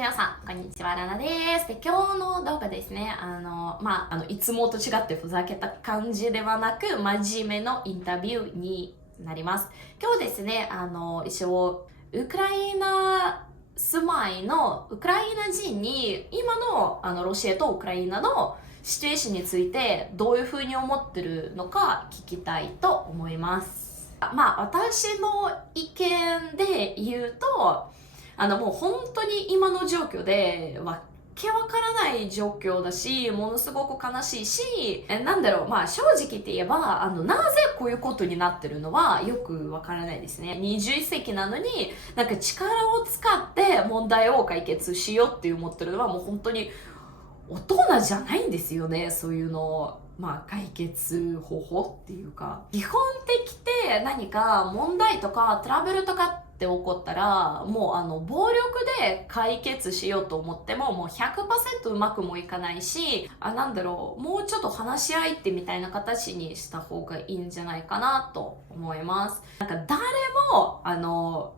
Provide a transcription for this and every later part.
皆さんこんにちは、ラナです。で、今日の動画ですね、いつもと違ってふざけた感じではなく真面目のインタビューになります。今日ですね、一応ウクライナ住まいのウクライナ人に今のロシアとウクライナのシチュエーションについてどういうふうに思ってるのか聞きたいと思います。私の意見で言うと、もう本当に今の状況でわけわからない状況だし、ものすごく悲しいし、正直って言えば、なぜこういうことになってるのはよくわからないですね。21世紀なのに、力を使って問題を解決しようって思ってるのはもう本当に大人じゃないんですよね。そういうの解決方法っていうか。基本的って何か問題とかトラブルとかって起こったら、もう暴力で解決しようと思っても、もう 100% うまくもいかないし、もうちょっと話し合いってみたいな形にした方がいいんじゃないかなと思います。誰も、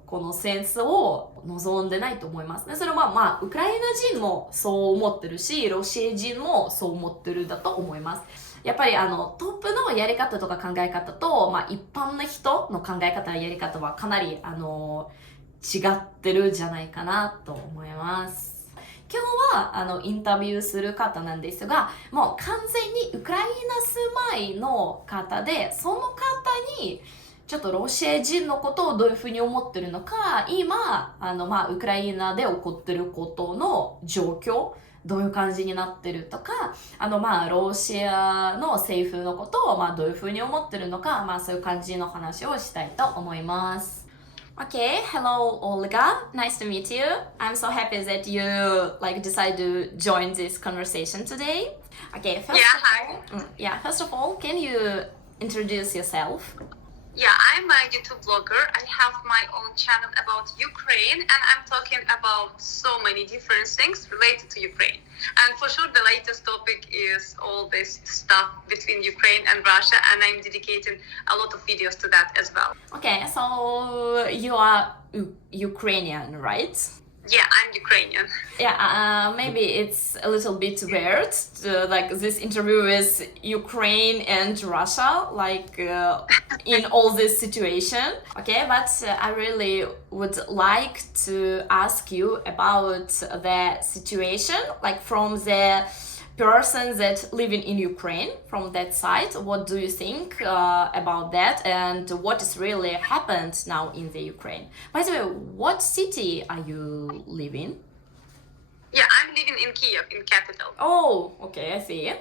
この戦争を望んでないと思いますね。それはウクライナ人もそう思ってるし、ロシア人もそう思ってるだと思います。やっぱりトップのやり方とか考え方と、一般の人の考え方やり方はかなり違ってるじゃないかなと思います。今日はインタビューする方なんですが、もう完全にウクライナ住まいの方で、その方にちょっとロシア人のことをどういうふうに思ってるのか、今ウクライナで起こってることの状況、どういう感じになってるとか、ロシアの政府のことをどういうふうに思ってるのか、そういう感じの話をしたいと思います。Okay, hello Olga. Nice to meet you. I'm so happy that you decide to join this conversation today. Okay, first of all, can you introduce yourself? Yeah, I'm a YouTube blogger. I have my own channel about Ukraine, and I'm talking about so many different things related to Ukraine. And for sure, the latest topic is all this stuff between Ukraine and Russia, and I'm dedicating a lot of videos to that as well. Okay, so you are Ukrainian, right? Yeah, I'm Ukrainian. Yeah, maybe it's a little bit weird, this interview with Ukraine and Russia, in all this situation. Okay, but I really would like to ask you about the situation, from the person that living in Ukraine, from that side. What do you think about that, and what is really happened now in the Ukraine? By the way, what city are you living? Yeah, I'm living in Kiev, in capital. Oh, okay, I see.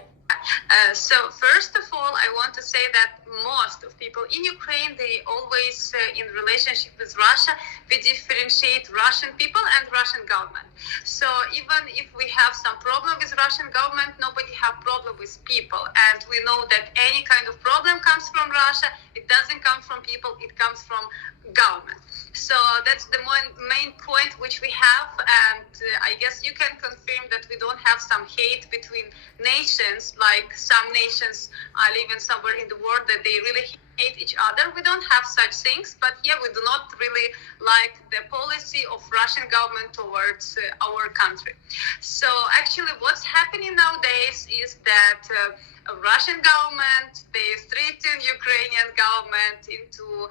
So first of all, I want to say that most of people in Ukraine, they always in relationship with Russia, we differentiate Russian people and Russian government. So even if we have some problem with Russian government, nobody have problem with people. And we know that any kind of problem comes from Russia. It doesn't come from people, it comes from government. So that's the main point which we have, and I guess you can confirm that we don't have some hate between nations, like some nations are living somewhere in the world that they really hate each other. We don't have such things, but yeah, we do not really like the policy of Russian government towards our country. So actually what's happening nowadays is that Russian government, they threaten Ukrainian government into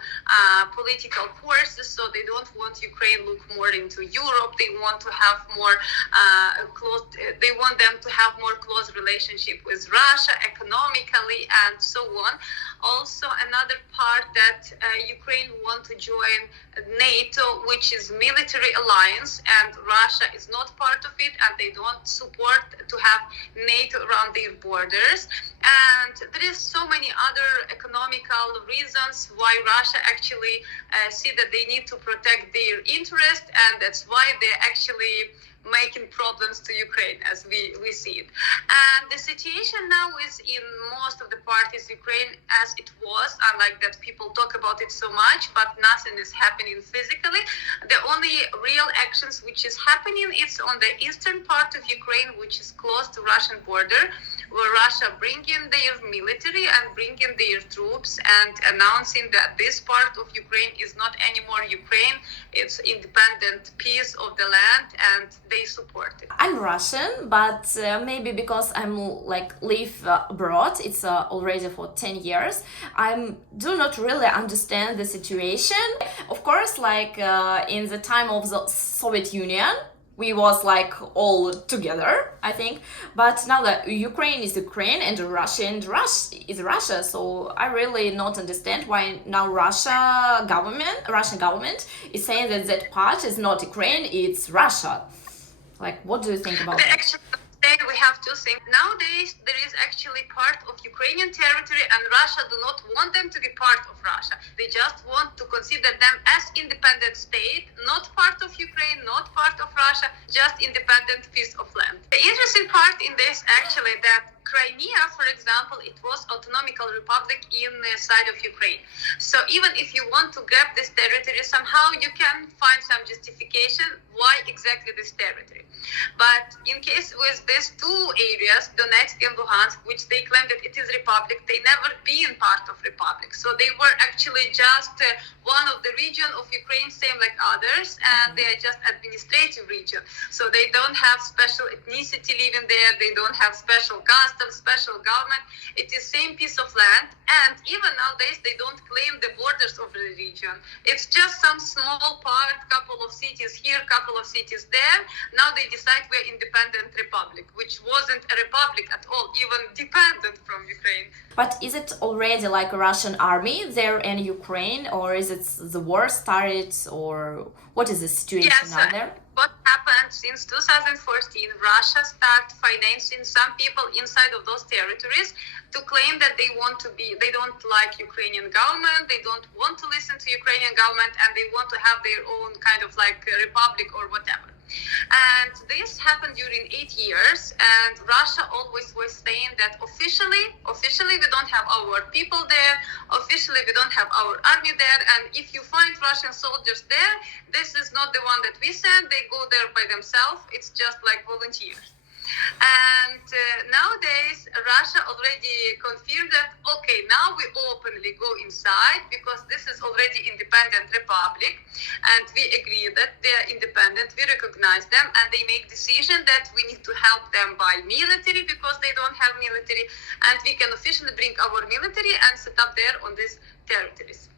political forces, so they don't want Ukraine look more into Europe. They want to have more they want them to have more close relationship with Russia economically and so on. Also, another part that Ukraine want to join NATO, which is military alliance, and Russia is not part of it, and they don't support to have NATO around their borders. And there is so many other economical reasons why Russia actually see that they need to protect their interest, and that's why they actually making problems to Ukraine as we see it. And the situation now is in most of the parties Ukraine as it was, unlike that people talk about it so much, but nothing is happening physically. The only real actions which is happening is on the eastern part of Ukraine, which is close to Russian border, where Russia bring in their military and bring in their troops and announcing that this part of Ukraine is not anymore Ukraine, it's independent piece of the land, and they support it. I'm Russian, but maybe because I'm like live abroad, it's already for 10 years. I do not really understand the situation. Of course, like in the time of the Soviet Union, we was like all together, I think. But now that Ukraine is Ukraine and Russia is Russia, so I really not understand why now Russian government is saying that that part is not Ukraine, it's Russia. Like, what do you think about that? Actually, we have two things. Nowadays, there is actually part of Ukrainian territory, and Russia do not want them to be part of Russia. They just want to consider them as independent state, not part of Ukraine, not part of Russia, just independent piece of land. The interesting part in this actually that Crimea, for example, it was autonomical republic in the side of Ukraine. So even if you want to grab this territory, somehow you can find some justification why exactly this territory. But in case with these two areas, Donetsk and Luhansk, which they claim that it is republic, they never been part of republic. So they were actually just one of the region of Ukraine, same like others, and they are just administrative region. So they don't have special ethnicity living there. They don't have special customs, special government. It is same piece of land, and even nowadays they don't claim the borders of the region. It's just some small part, couple of cities here, couple of cities there. Now they decide we're independent republic, which wasn't a republic at all, even dependent from Ukraine. But is it already like a Russian army there in Ukraine, or is it the war started, or what is the situation now there? What happened since 2014, Russia started financing some people inside of those territories to claim that they don't like Ukrainian government, they don't want to listen to Ukrainian government, and they want to have their own kind of like republic or whatever. And this happened during 8 years, and Russia always was saying that officially we don't have our people there, officially we don't have our army there, and if you find Russian soldiers there, this is not the one that we send, they go there by themselves, it's just like volunteers. And nowadays, Russia already confirmed that, okay, now we openly go inside because this is already independent republic, and we agree that they are independent, we recognize them, and they make decision that we need to help them by military because they don't have military, and we can officially bring our military and set up there on these territories.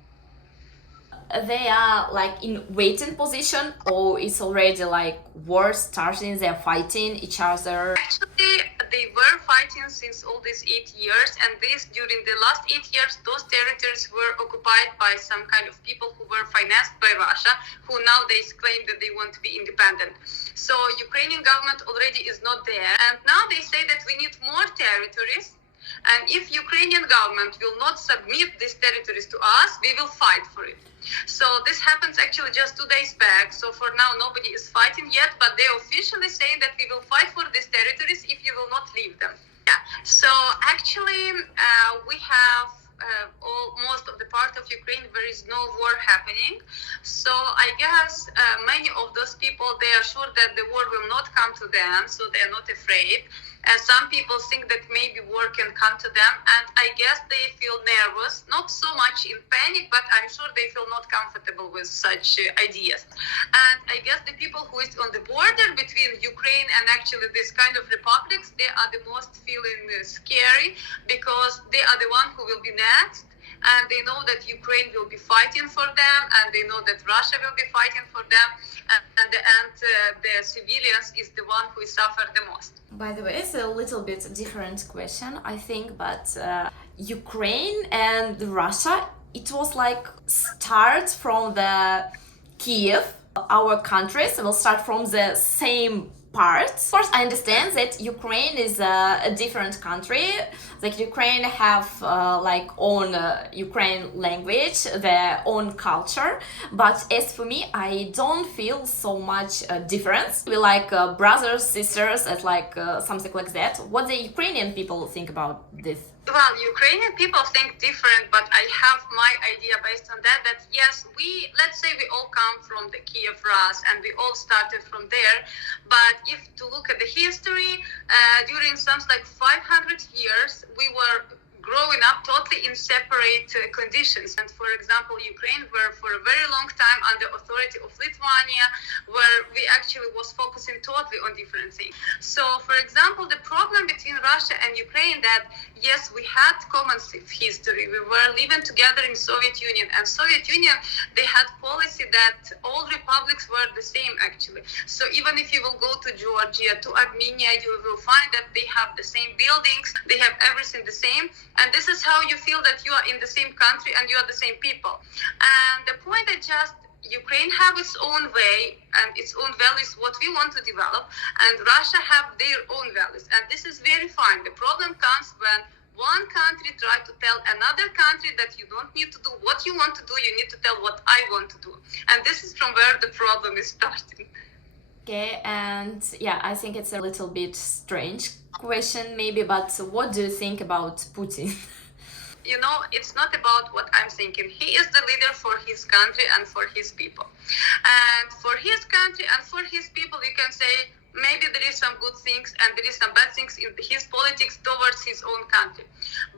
They are like in waiting position, or it's already like war starting, they're fighting each other? Actually, they were fighting since all these 8 years, and during the last 8 years, those territories were occupied by some kind of people who were financed by Russia, who nowadays claim that they want to be independent. So Ukrainian government already is not there, and now they say that we need more territories. And if Ukrainian government will not submit these territories to us, we will fight for it. So this happens actually just 2 days back. So for now, nobody is fighting yet, but they officially say that we will fight for these territories if you will not leave them. Yeah. So actually, we have most of the part of Ukraine there is no war happening. So I guess many of those people, they are sure that the war will not come to them, so they are not afraid. And some people think that maybe war can come to them, and I guess they feel nervous, not so much in panic, but I'm sure they feel not comfortable with such ideas. And I guess the people who is on the border between Ukraine and actually this kind of republics, they are the most feeling scary because they are the one who will be next. And they know that Ukraine will be fighting for them, and they know that Russia will be fighting for them, and the civilians is the one who suffer the most. By the way, it's a little bit different question, I think, but Ukraine and Russia, it was like start from the Kiev. Our countries will start from the same part. Of course, I understand that Ukraine is a different country. Like Ukraine have like own Ukraine language, their own culture. But as for me, I don't feel so much difference. We like brothers, sisters, and like something like that. What the Ukrainian people think about this? Well, Ukrainian people think different, but I have my idea based on that. That yes, let's say we all come from the Kiev Rus, and we all started from there. But if to look at the history, during some like 500 years, we were growing up totally in separate conditions. And for example, Ukraine were for a very long time under authority of Lithuania, where we actually was focusing totally on different things. So for example, the problem between Russia and Ukraine that yes, we had common history. We were living together in Soviet Union, and Soviet Union, they had policy that all republics were the same actually. So even if you will go to Georgia, to Armenia, you will find that they have the same buildings, they have everything the same. And this is how you feel that you are in the same country and you are the same people. And the point is just Ukraine have its own way and its own values, what we want to develop, and Russia have their own values. And this is very fine. The problem comes when one country try to tell another country that you don't need to do what you want to do, you need to tell what I want to do. And this is from where the problem is starting. Okay, and yeah, I think it's a little bit strange question maybe, but what do you think about Putin? You know, it's not about what I'm thinking. He is the leader for his country and for his people. And for his country and for his people, you can say maybe there is some good things and there is some bad things in his politics towards his own country.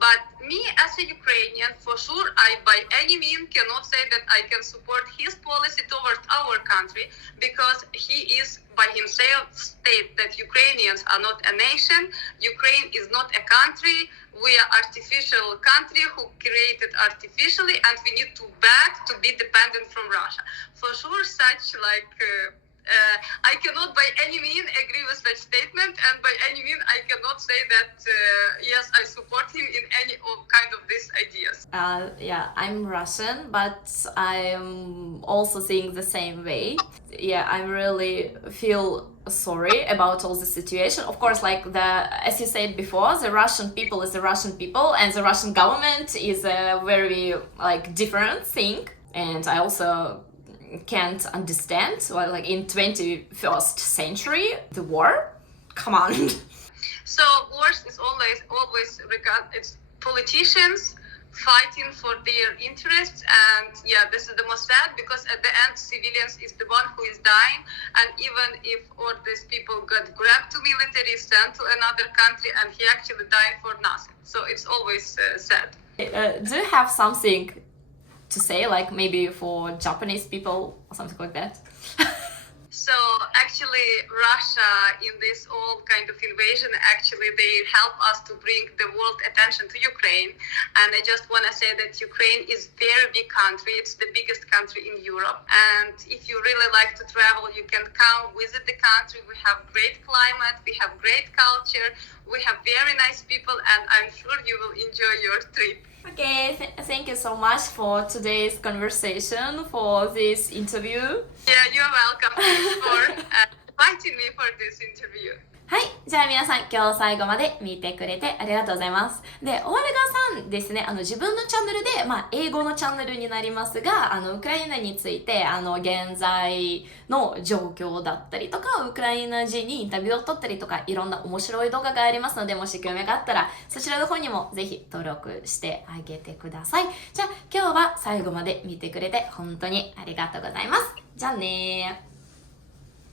But me as a Ukrainian, for sure, I by any means cannot say that I can support his policy towards our country, because he is by himself state that Ukrainians are not a nation, Ukraine is not a country, we are artificial country who created artificially, and we need to back to be dependent from Russia. For sure, such like I cannot by any means agree with such statement, and by any means I cannot say that yes, I support him in any kind of these ideas. Yeah, I'm Russian, but I'm also seeing the same way. Yeah, I really feel sorry about all the situation. Of course, like as you said before, the Russian people is the Russian people, and the Russian government is a very like different thing. And I also can't understand, well, like in 21st century, the war. Come on. So wars is always regard it's politicians fighting for their interests, and yeah, this is the most sad, because at the end civilians is the one who is dying, and even if all these people got grabbed to military, sent to another country, and he actually died for nothing. So it's always sad. Do you have something to say, like maybe for Japanese people or something like that? So actually Russia in this all kind of invasion, actually they help us to bring the world attention to Ukraine. And I just want to say that Ukraine is very big country. It's the biggest country in Europe. And if you really like to travel, you can come visit the country. We have great climate, we have great culture, we have very nice people, and I'm sure you will enjoy your trip. Okay, thank you so much for today's conversation, for this interview. Yeah, you're welcome. Thanks for inviting me for this interview. はい。じゃあ皆さん、今日最後まで見てくれてありがとうございます。で、オルガさんですね、自分のチャンネルで、英語のチャンネルになりますが、ウクライナについて、現在の状況だったりとか、ウクライナ人にインタビューを取ったりとか、いろんな面白い動画がありますので、もし興味があったら、そちらの方にもぜひ登録してあげてください。じゃあ、今日は最後まで見てくれて本当にありがとうございます。じゃあねー。